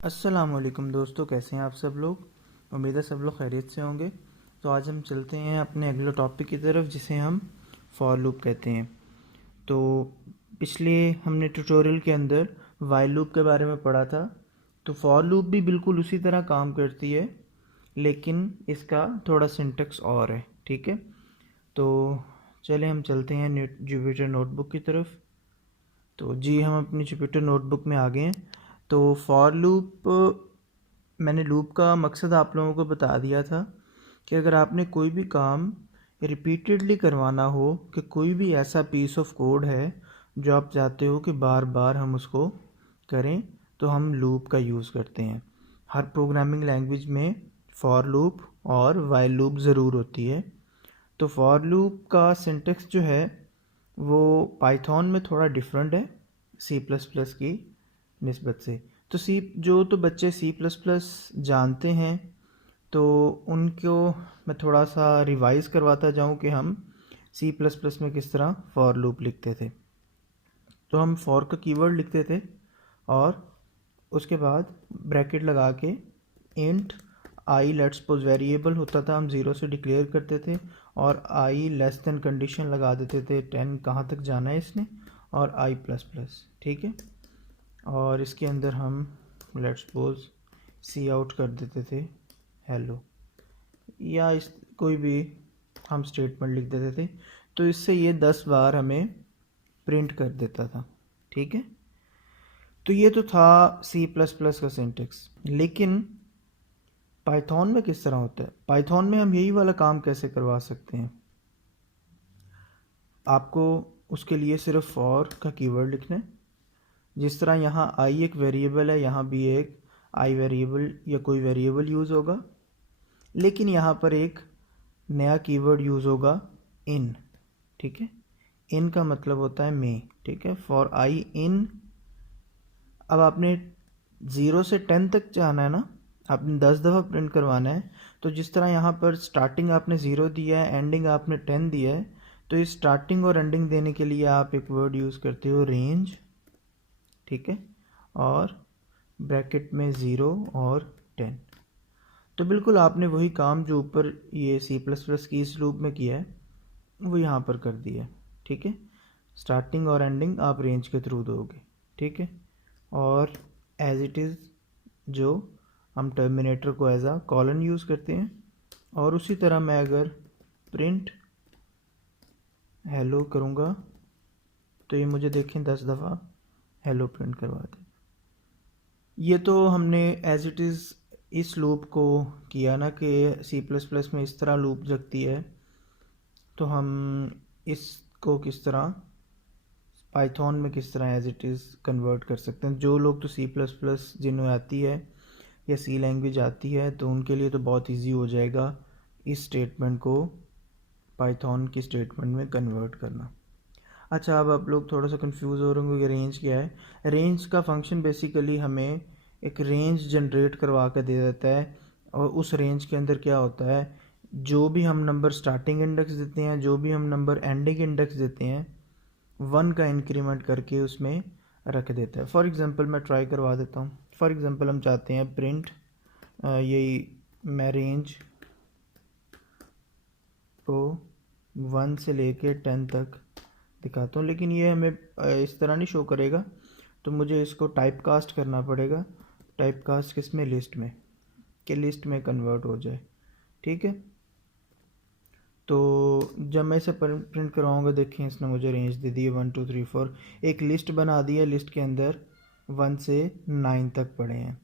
अस्सलाम वालेकुम दोस्तों, कैसे हैं आप सब लोग। उम्मीद है सब लोग खैरियत से होंगे। तो आज हम चलते हैं अपने अगले टॉपिक की तरफ, जिसे हम फॉर लूप कहते हैं। तो पिछले हमने ट्यूटोरियल के अंदर वाइल लूप के बारे में पढ़ा था। तो फॉर लूप भी बिल्कुल उसी तरह काम करती है, लेकिन इसका थोड़ा सिंटेक्स और है। ठीक है, तो चले हम चलते हैं जुपिटर नोटबुक की तरफ। तो जी, हम अपनी जुपिटर नोटबुक में आ गए हैं। तो फॉर लूप, मैंने लूप का मकसद आप लोगों को बता दिया था कि अगर आपने कोई भी काम रिपीटेडली करवाना हो, कि कोई भी ऐसा पीस ऑफ कोड है जो आप चाहते हो कि बार बार हम उसको करें, तो हम लूप का यूज़ करते हैं। हर प्रोग्रामिंग लैंग्वेज में फॉर लूप और वाइल लूप ज़रूर होती है। तो फॉर लूप का सिंटेक्स जो है वो पाइथन में थोड़ा डिफरेंट है सी प्लस प्लस की निस्बत से। तो बच्चे सी प्लस प्लस जानते हैं, तो उनको मैं थोड़ा सा रिवाइज़ करवाता जाऊं कि हम सी प्लस प्लस में किस तरह फॉर लूप लिखते थे। तो हम फॉर का कीवर्ड लिखते थे और उसके बाद ब्रैकेट लगा के int I, let's suppose variable होता था, हम ज़ीरो से डिक्लेयर करते थे और आई लेस देन कंडीशन लगा देते थे 10 कहाँ तक जाना है इसने, और आई प्लस प्लस। ठीक है, और इसके अंदर हम लेट्स सपोज सी आउट कर देते थे हेलो, या इस कोई भी हम स्टेटमेंट लिख देते थे। तो इससे ये 10 बार हमें प्रिंट कर देता था। ठीक है, तो ये तो था सी प्लस प्लस का सिंटेक्स। लेकिन पाइथन में किस तरह होता है, पाइथन में हम यही वाला काम कैसे करवा सकते हैं। आपको उसके लिए सिर्फ फॉर का कीवर्ड लिखना है। जिस तरह यहाँ आई एक वेरिएबल है, यहाँ भी एक आई वेरिएबल या कोई वेरिएबल यूज़ होगा, लेकिन यहाँ पर एक नया कीवर्ड यूज़ होगा इन। ठीक है, इन का मतलब होता है मे। ठीक है, फॉर आई इन। अब आपने 0 से 10 तक जाना है ना, आपने 10 दफ़ा प्रिंट करवाना है। तो जिस तरह यहाँ पर स्टार्टिंग आपने 0 दिया है, एंडिंग आपने 10 दिया है, तो इस स्टार्टिंग और एंडिंग देने के लिए आप एक वर्ड यूज़ करते हो रेंज। ठीक है, और ब्रैकेट में 0 और 10। तो बिल्कुल आपने वही काम जो ऊपर ये सी प्लस प्लस की इस लूप में किया है, वो यहाँ पर कर दिया है। ठीक है, स्टार्टिंग और एंडिंग आप रेंज के थ्रू दोगे। ठीक है, और एज इट इज़ जो हम टर्मिनेटर को एज आ कॉलन यूज़ करते हैं, और उसी तरह मैं अगर प्रिंट हेलो करूँगा तो ये मुझे देखें 10 दफ़ा हेलो प्रिंट करवा दे। ये तो हमने एज इट इज़ इस लूप को किया ना, कि सी प्लस प्लस में इस तरह लूप जगती है, तो हम इसको किस तरह पाइथन में किस तरह एज इट इज़ कन्वर्ट कर सकते हैं। जो लोग तो सी प्लस प्लस जिन्हें आती है या सी लैंग्वेज आती है, तो उनके लिए तो बहुत इजी हो जाएगा इस स्टेटमेंट को पाइथन की स्टेटमेंट में कन्वर्ट करना। अच्छा, अब आप लोग थोड़ा सा कंफ्यूज हो रहे होंगे कि रेंज क्या है। रेंज का फंक्शन बेसिकली हमें एक रेंज जनरेट करवा के दे देता है, और उस रेंज के अंदर क्या होता है, जो भी हम नंबर स्टार्टिंग इंडेक्स देते हैं, जो भी हम नंबर एंडिंग इंडेक्स देते हैं, 1 का इंक्रीमेंट करके उसमें रख देता है। फॉर एग्ज़ाम्पल मैं ट्राई करवा देता हूँ। फॉर एग्ज़ाम्पल हम चाहते हैं प्रिंट, यही मैं रेंज को 1 से लेके 10 तक दिखाता हूँ, लेकिन ये हमें इस तरह नहीं शो करेगा, तो मुझे इसको टाइप कास्ट करना पड़ेगा। टाइप कास्ट किस में, लिस्ट में, कि लिस्ट में कन्वर्ट हो जाए। ठीक है, तो जब मैं इसे प्रिंट करवाऊँगा, देखें इसने मुझे रेंज दे दी है 1 2 3 4। एक लिस्ट बना दी है, लिस्ट के अंदर 1 से 9 तक पड़े हैं।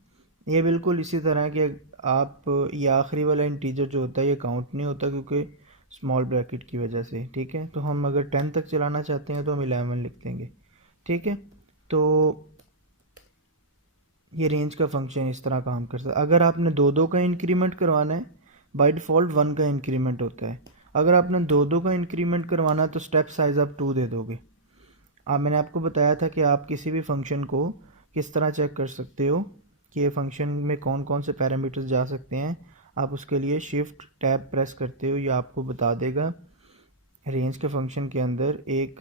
ये बिल्कुल इसी तरह के आप, ये आखिरी वाला इंटीजर जो होता है ये काउंट नहीं होता, क्योंकि स्मॉल ब्रैकेट की वजह से। ठीक है, तो हम अगर 10 तक चलाना चाहते हैं तो हम 11 लिख देंगे। ठीक है, तो ये रेंज का फंक्शन इस तरह काम करता है। अगर आपने दो दो का इंक्रीमेंट करवाना है, बाय डिफ़ॉल्ट 1 का इंक्रीमेंट होता है। अगर आपने दो दो का इंक्रीमेंट करवाना है तो स्टेप साइज़ आप 2 दे दोगे। मैंने आपको बताया था कि आप किसी भी फंक्शन को किस तरह चेक कर सकते हो कि ये फंक्शन में कौन कौन से पैरामीटर्स जा सकते हैं। आप उसके लिए शिफ्ट टैब प्रेस करते हो, ये आपको बता देगा। रेंज के फंक्शन के अंदर एक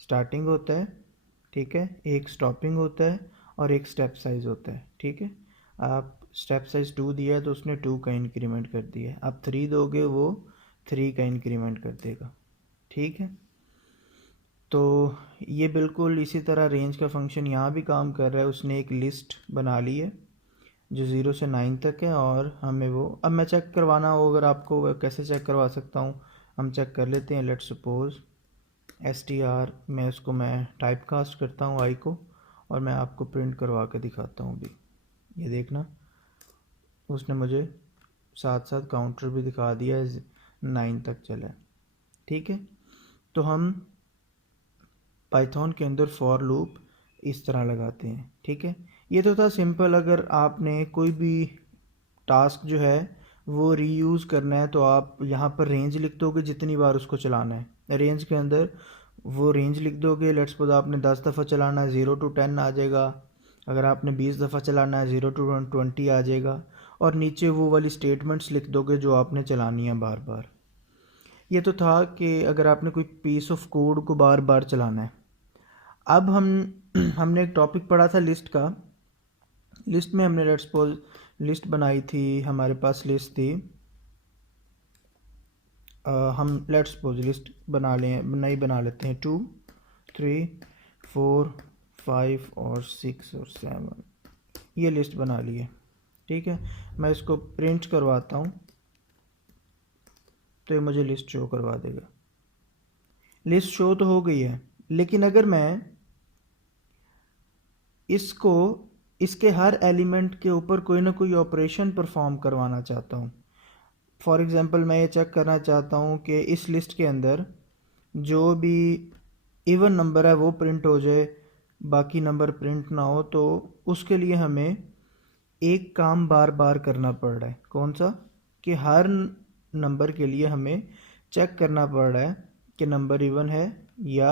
स्टार्टिंग होता है, ठीक है, एक स्टॉपिंग होता है, और एक स्टेप साइज़ होता है। ठीक है, आप स्टेप साइज 2 दिया है तो उसने 2 का इंक्रीमेंट कर दिया है। आप 3 दोगे वो 3 का इंक्रीमेंट कर देगा। ठीक है, तो ये बिल्कुल इसी तरह रेंज का फंक्शन यहाँ भी काम कर रहा है। उसने एक लिस्ट बना ली है जो 0 से 9 तक है, और हमें वो, अब मैं चेक करवाना हो अगर आपको, कैसे चेक करवा सकता हूँ, हम चेक कर लेते हैं। लेट्स सपोज str में उसको मैं टाइप कास्ट करता हूँ आई को, और मैं आपको प्रिंट करवा के दिखाता हूँ भी। ये देखना, उसने मुझे साथ साथ काउंटर भी दिखा दिया है, 9 तक चला है। ठीक है, तो हम पाइथन के अंदर फॉर लूप इस तरह लगाते हैं। ठीक है, ये तो था सिंपल। अगर आपने कोई भी टास्क जो है वो रीयूज़ करना है तो आप यहाँ पर रेंज लिख दोगे जितनी बार उसको चलाना है। रेंज के अंदर वो रेंज लिख दोगे। लेट्स सपोज आपने 10 दफ़ा चलाना है 0 to 10 आ जाएगा। अगर आपने 20 दफ़ा चलाना है 0 to 20 आ जाएगा। और नीचे वो वाली स्टेटमेंट्स लिख दोगे जो आपने चलानी है बार बार। ये तो था कि अगर आपने कोई पीस ऑफ कोड को बार बार चलाना है। अब हमने एक टॉपिक पढ़ा था लिस्ट का। लिस्ट में हमने लेट्स सपोज लिस्ट बनाई थी, हमारे पास लिस्ट थी, हम लेट्स सपोज लिस्ट बना लेते हैं 2 3 4 5 और 6 और 7, ये लिस्ट बना ली है। ठीक है, मैं इसको प्रिंट करवाता हूँ तो ये मुझे लिस्ट शो करवा देगा। लिस्ट शो तो हो गई है, लेकिन अगर मैं इसको, इसके हर एलिमेंट के ऊपर कोई ना कोई ऑपरेशन परफॉर्म करवाना चाहता हूँ। फॉर एग्ज़ाम्पल मैं ये चेक करना चाहता हूँ कि इस लिस्ट के अंदर जो भी इवन नंबर है वो प्रिंट हो जाए, बाकी नंबर प्रिंट ना हो, तो उसके लिए हमें एक काम बार बार करना पड़ रहा है। कौन सा? कि हर नंबर के लिए हमें चेक करना पड़ रहा है कि नंबर इवन है या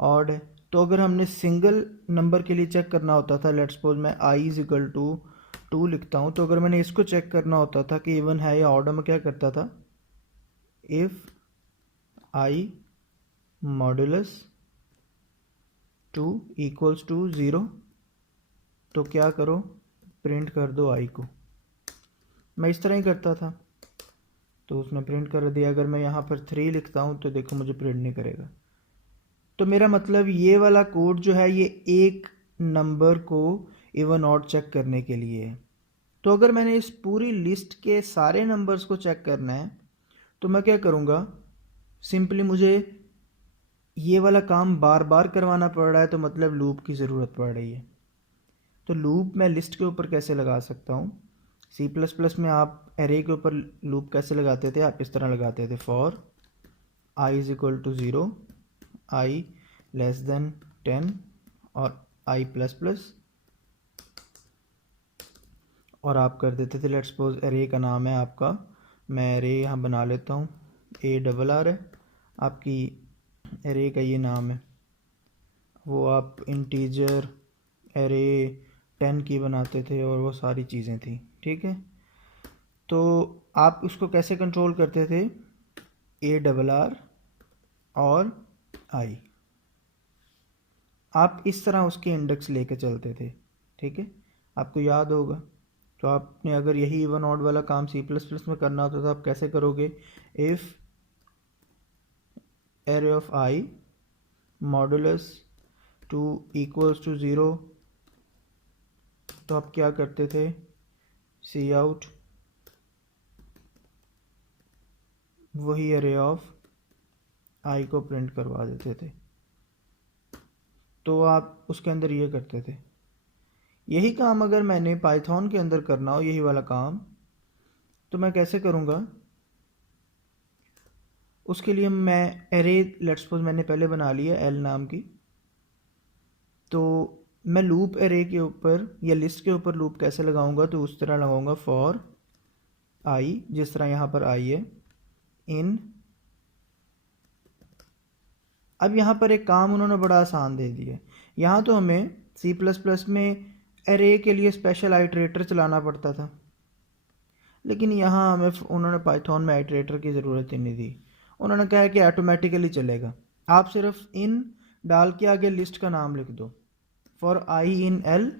ऑड है। तो अगर हमने सिंगल नंबर के लिए चेक करना होता था, लेट्स सपोज मैं i इज इक्वल टू 2 लिखता हूँ, तो अगर मैंने इसको चेक करना होता था कि इवन है या ऑड, में क्या करता था, if i modulus 2 equals to 0, तो क्या करो, प्रिंट कर दो i को। मैं इस तरह ही करता था, तो उसने प्रिंट कर दिया। अगर मैं यहाँ पर 3 लिखता हूँ तो देखो मुझे प्रिंट नहीं करेगा। तो मेरा मतलब ये वाला कोड जो है ये एक नंबर को इवन ऑड चेक करने के लिए है। तो अगर मैंने इस पूरी लिस्ट के सारे नंबर्स को चेक करना है तो मैं क्या करूँगा, सिंपली मुझे ये वाला काम बार बार करवाना पड़ रहा है, तो मतलब लूप की ज़रूरत पड़ रही है। तो लूप मैं लिस्ट के ऊपर कैसे लगा सकता हूँ? C++ में आप एरे के ऊपर लूप कैसे लगाते थे? आप इस तरह लगाते थे, for i is equal to 0, i less than 10 और i प्लस प्लस, और आप कर देते थे, लेट्स सपोज एरे का नाम है आपका, मैं एरे यहाँ बना लेता हूँ, ARR है आपकी एरे का ये नाम है। वो आप इंटीजर एरे 10 की बनाते थे और वो सारी चीज़ें थी। ठीक है, तो आप उसको कैसे कंट्रोल करते थे? ARR और i, आप इस तरह उसके इंडेक्स लेके चलते थे। ठीक है, आपको याद होगा। तो आपने अगर यही इवन ऑड वाला काम C++ में करना होता तो आप कैसे करोगे? If array of i modulus 2 equals to 0, तो आप क्या करते थे? सी आउट वही एरे ऑफ i को प्रिंट करवा देते थे। तो आप उसके अंदर ये करते थे। यही काम अगर मैंने पाइथन के अंदर करना हो, यही वाला काम, तो मैं कैसे करूँगा? उसके लिए मैं एरे, लेट्स सपोज मैंने पहले बना लिया एल नाम की, तो मैं लूप एरे के ऊपर या लिस्ट के ऊपर लूप कैसे लगाऊंगा? तो उस तरह लगाऊंगा, फॉर i, जिस तरह यहाँ पर i है, इन। अब यहाँ पर एक काम उन्होंने बड़ा आसान दे दिया। यहाँ तो हमें C++ में एरे के लिए स्पेशल आइटरेटर चलाना पड़ता था, लेकिन यहाँ हमें उन्होंने पाइथन में आइटरेटर की ज़रूरत ही नहीं दी। उन्होंने कहा है कि ऑटोमेटिकली चलेगा। आप सिर्फ इन डाल के आगे लिस्ट का नाम लिख दो, फॉर i इन एल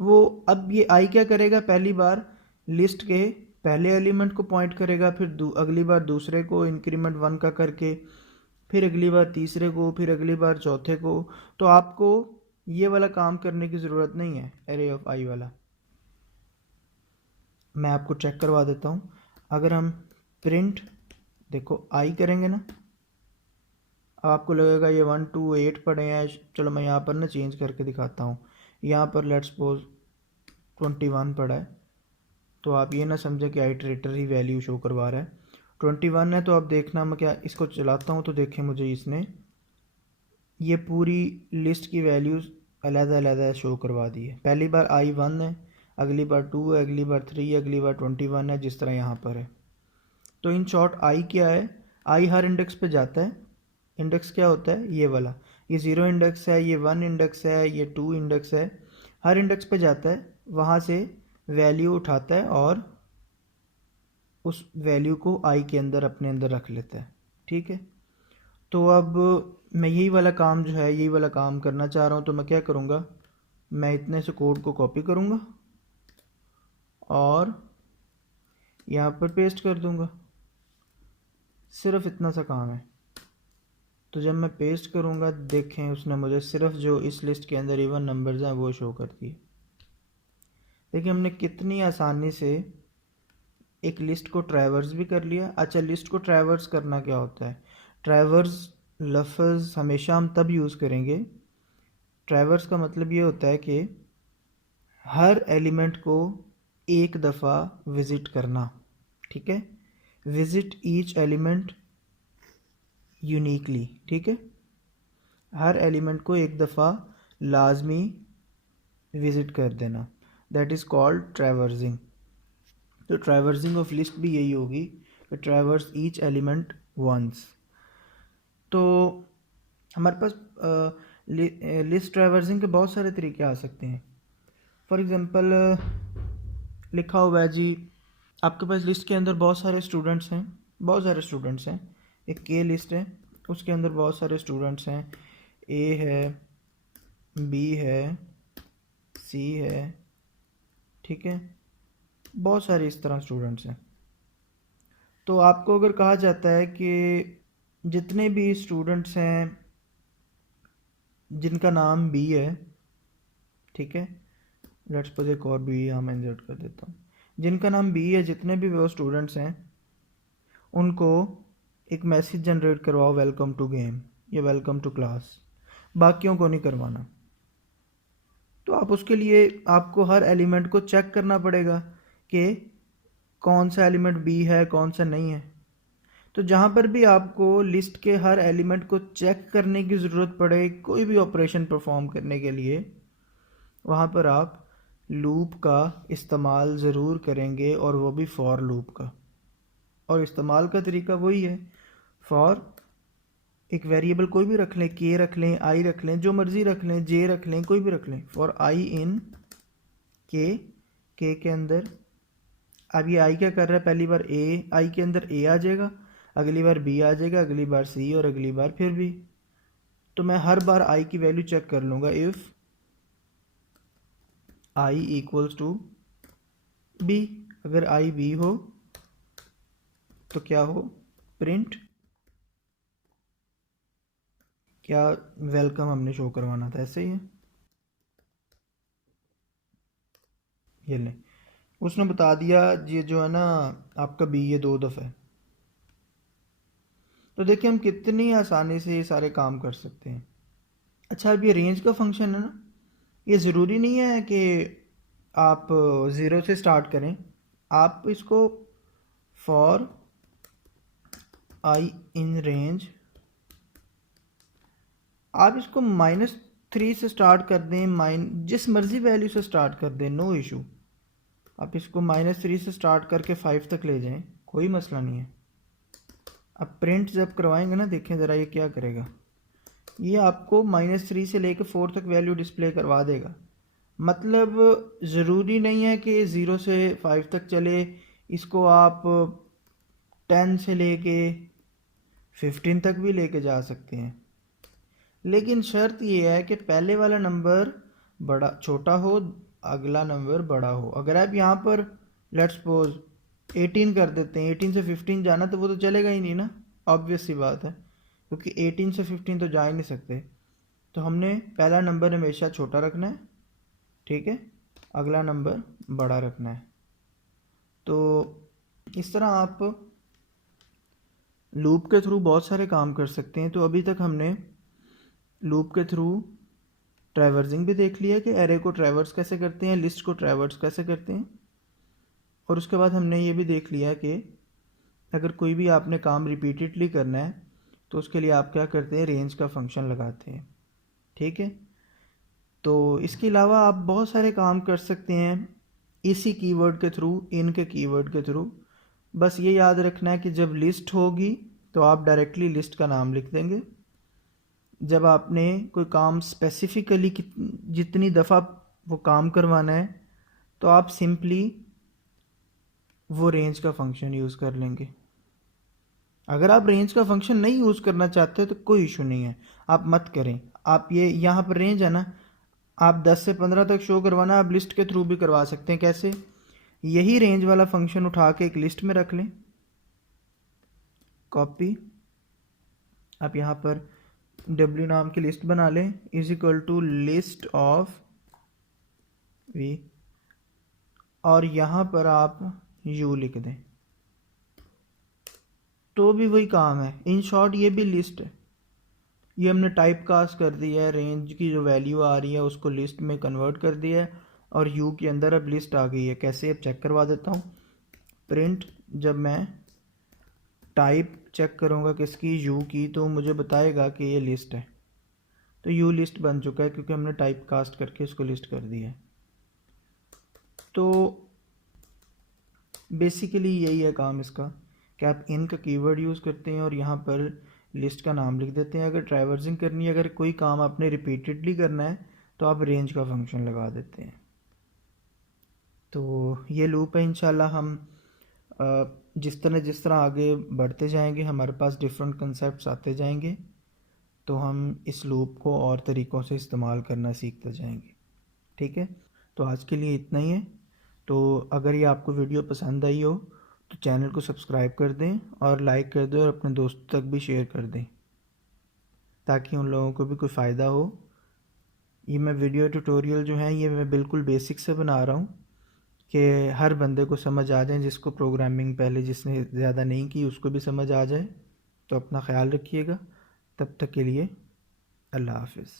वो अब ये आई क्या करेगा, पहली बार लिस्ट के पहले एलिमेंट को पॉइंट करेगा, फिर अगली बार दूसरे को इंक्रीमेंट 1 का करके, फिर अगली बार तीसरे को, फिर अगली बार चौथे को। तो आपको ये वाला काम करने की ज़रूरत नहीं है एरे ऑफ आई वाला। मैं आपको चेक करवा देता हूँ। अगर हम प्रिंट देखो आई करेंगे ना, अब आपको लगेगा ये 1 2 8 पड़े हैं। चलो मैं यहाँ पर ना चेंज करके दिखाता हूँ। यहाँ पर लेट्स सपोज 21 पड़ा है, तो आप ये ना समझें कि आइटरेटर ही वैल्यू शो करवा रहा है। 21 है, तो अब देखना मैं क्या इसको चलाता हूँ तो देखें मुझे इसने ये पूरी लिस्ट की वैल्यूज़ अलग-अलग शो करवा दी है। पहली बार आई 1 है, अगली बार 2 है, अगली बार 3 है, अगली बार 21 है, जिस तरह यहाँ पर है। तो इन शॉर्ट आई क्या है, आई हर इंडेक्स पे जाता है। इंडेक्स क्या होता है, ये वाला, ये 0 इंडेक्स है, ये 1 इंडेक्स है, ये 2 इंडेक्स है। हर इंडेक्स पे जाता है, वहाँ से वैल्यू उठाता है और उस वैल्यू को आई के अंदर अपने अंदर रख लेता है। ठीक है, तो अब मैं यही वाला काम जो है, यही वाला काम करना चाह रहा हूँ। तो मैं क्या करूँगा, मैं इतने से कोड को कॉपी करूँगा और यहाँ पर पेस्ट कर दूँगा। सिर्फ इतना सा काम है। तो जब मैं पेस्ट करूँगा, देखें उसने मुझे सिर्फ जो इस लिस्ट के अंदर इवन नंबर्स हैं वो शो कर दिए। देखिए हमने कितनी आसानी से एक लिस्ट को ट्रैवर्स भी कर लिया। अच्छा, लिस्ट को ट्रैवर्स करना क्या होता है, ट्रैवर्स लफ्ज़ हमेशा हम तब यूज़ करेंगे। ट्रैवर्स का मतलब ये होता है कि हर एलिमेंट को एक दफ़ा विज़िट करना। ठीक है, विज़िट ईच एलिमेंट यूनिकली। ठीक है, हर एलिमेंट को एक दफ़ा लाजमी विज़िट कर देना, दैट इज़ कॉल्ड ट्रैवर्सिंग। तो ट्रैवर्सिंग ऑफ लिस्ट भी यही होगी, ट्रैवर्स ईच एलिमेंट वंस। तो हमारे पास लिस्ट ट्रैवर्सिंग के बहुत सारे तरीके आ सकते हैं। फॉर एग्ज़ाम्पल लिखा हुआ है जी, आपके पास लिस्ट के अंदर बहुत सारे स्टूडेंट्स हैं, बहुत सारे स्टूडेंट्स हैं। एक के लिस्ट है, उसके अंदर बहुत सारे स्टूडेंट्स हैं, ए है, बी है, सी है। ठीक है, बहुत सारे इस तरह स्टूडेंट्स हैं। तो आपको अगर कहा जाता है कि जितने भी स्टूडेंट्स हैं जिनका नाम बी है, ठीक है, लेट्स सपोज एक और बी यहाँ मैं इंसर्ट कर देता हूँ, जिनका नाम बी है, जितने भी वो स्टूडेंट्स हैं उनको एक मैसेज जनरेट करवाओ, वेलकम टू गेम या वेलकम टू क्लास। बाकियों को नहीं करवाना। तो आप उसके लिए आपको हर एलिमेंट को चेक करना पड़ेगा कि कौन सा एलिमेंट बी है, कौन सा नहीं है। तो जहाँ पर भी आपको लिस्ट के हर एलिमेंट को चेक करने की ज़रूरत पड़े कोई भी ऑपरेशन परफॉर्म करने के लिए, वहाँ पर आप लूप का इस्तेमाल ज़रूर करेंगे, और वो भी फॉर लूप का। और इस्तेमाल का तरीका वही है, फॉर एक वेरिएबल कोई भी रख लें, के रख लें, आई रख लें, जो मर्ज़ी रख लें, जे रख लें, कोई भी रख लें। फॉर आई इन के अंदर अब ये आई क्या कर रहा है, पहली बार ए, आई के अंदर ए आ जाएगा, अगली बार बी आ जाएगा, अगली बार सी, और अगली बार फिर बी। तो मैं हर बार आई की वैल्यू चेक कर लूँगा। If I equals to B, अगर आई बी हो तो क्या हो, प्रिंट क्या, वेलकम हमने शो करवाना था, ऐसे ही है। ये लें, उसने बता दिया ये जो है ना आपका बी, ये 2 दफ़ा है। तो देखिए हम कितनी आसानी से ये सारे काम कर सकते हैं। अच्छा, अब ये रेंज का फंक्शन है ना, ये ज़रूरी नहीं है कि आप ज़ीरो से स्टार्ट करें। आप इसको फॉर आई इन रेंज, आप इसको -3 से स्टार्ट कर दें, जिस मर्ज़ी वैल्यू से स्टार्ट कर दें, नो इशू। आप इसको -3 से स्टार्ट करके 5 तक ले जाएं, कोई मसला नहीं है। अब प्रिंट जब करवाएंगे ना, देखें ज़रा ये क्या करेगा, ये आपको -3 से लेकर 4 तक वैल्यू डिस्प्ले करवा देगा। मतलब ज़रूरी नहीं है कि 0 से 5 तक चले, इसको आप 10 से लेके 15 तक भी लेके जा सकते हैं। लेकिन शर्त ये है कि पहले वाला नंबर बड़ा छोटा हो, अगला नंबर बड़ा हो। अगर आप यहाँ पर लेट्स सपोज 18 कर देते हैं, 18 से 15 जाना तो वो तो चलेगा ही नहीं ना, ऑब्वियस सी बात है, क्योंकि 18 से 15 तो जा ही नहीं सकते। तो हमने पहला नंबर हमेशा छोटा रखना है, ठीक है, अगला नंबर बड़ा रखना है। तो इस तरह आप लूप के थ्रू बहुत सारे काम कर सकते हैं। तो अभी तक हमने लूप के थ्रू ट्रैवर्सिंग भी देख लिया कि एरे को ट्रैवर्स कैसे करते हैं, लिस्ट को ट्रैवर्स कैसे करते हैं, और उसके बाद हमने ये भी देख लिया कि अगर कोई भी आपने काम रिपीटेडली करना है तो उसके लिए आप क्या करते हैं, रेंज का फंक्शन लगाते हैं, ठीक है। तो इसके अलावा आप बहुत सारे काम कर सकते हैं इसी कीवर्ड के थ्रू, इन के कीवर्ड के थ्रू। बस ये याद रखना है कि जब लिस्ट होगी तो आप डायरेक्टली लिस्ट का नाम लिख देंगे। जब आपने कोई काम स्पेसिफिकली जितनी दफ़ा वो काम करवाना है तो आप सिंपली वो रेंज का फंक्शन यूज़ कर लेंगे। अगर आप रेंज का फंक्शन नहीं यूज़ करना चाहते तो कोई इशू नहीं है, आप मत करें। आप ये यहाँ पर रेंज है ना, आप 10 से 15 तक शो करवाना, आप लिस्ट के थ्रू भी करवा सकते हैं। कैसे? यही रेंज वाला फंक्शन उठा के एक लिस्ट में रख लें, कॉपी, आप यहाँ पर W नाम की लिस्ट बना लें, is equal to list of V, और यहाँ पर आप U लिख दें, तो भी वही काम है। इन शॉर्ट ये भी लिस्ट है, ये हमने टाइप कास्ट कर दिया है, रेंज की जो वैल्यू आ रही है उसको लिस्ट में कन्वर्ट कर दिया है, और यू के अंदर अब लिस्ट आ गई है। कैसे? अब चेक करवा देता हूँ। प्रिंट, जब मैं टाइप चेक करूँगा किसकी, यू की, तो मुझे बताएगा कि ये लिस्ट है। तो यू लिस्ट बन चुका है क्योंकि हमने टाइप कास्ट करके इसको लिस्ट कर दिया है। तो बेसिकली यही है काम इसका कि आप इन का कीवर्ड यूज़ करते हैं और यहाँ पर लिस्ट का नाम लिख देते हैं। अगर ट्रैवर्सिंग करनी है, अगर कोई काम आपने रिपीटेडली करना है तो आप रेंज का फंक्शन लगा देते हैं। तो ये लूप है। इंशाल्लाह हम जिस तरह आगे बढ़ते जाएंगे हमारे पास डिफरेंट कंसेप्ट्स आते जाएंगे, तो हम इस लूप को और तरीक़ों से इस्तेमाल करना सीखते जाएंगे, ठीक है। तो आज के लिए इतना ही है। तो अगर ये आपको वीडियो पसंद आई हो तो चैनल को सब्सक्राइब कर दें और लाइक कर दें और अपने दोस्तों तक भी शेयर कर दें ताकि उन लोगों को भी कोई फ़ायदा हो। ये मैं वीडियो ट्यूटोरियल जो है ये मैं बिल्कुल बेसिक से बना रहा हूँ कि हर बंदे को समझ आ जाए, जिसको प्रोग्रामिंग पहले जिसने ज़्यादा नहीं की उसको भी समझ आ जाए। तो अपना ख्याल रखिएगा। तब तक के लिए अल्लाह हाफ़िज़।